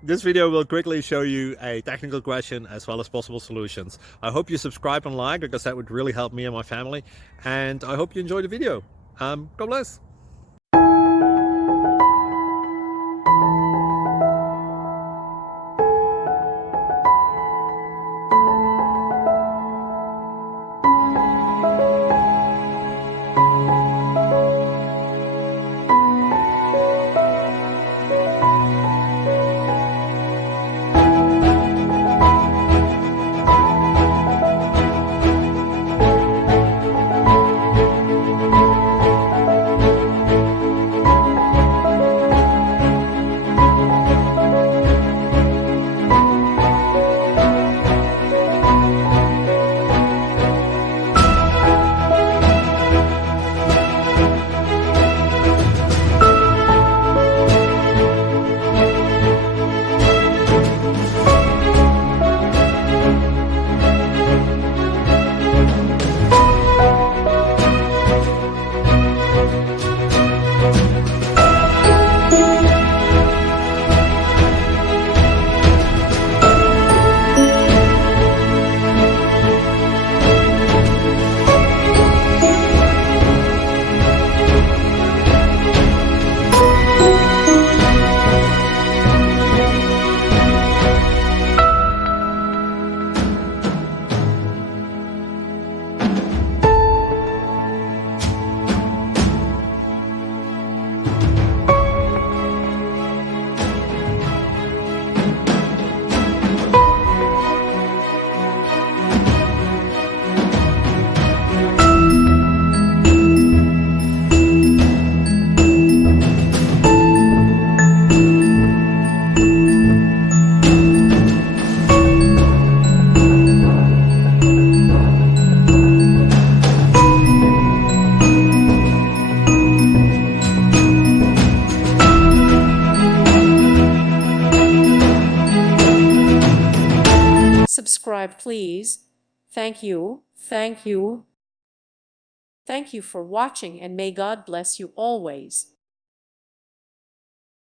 This video will quickly show you a technical question as well as possible solutions. I hope you subscribe and like, because that would really help me and my family. And I hope you enjoy the video. God bless. Subscribe, please. Thank you. Thank you. Thank you for watching, and may God bless you always.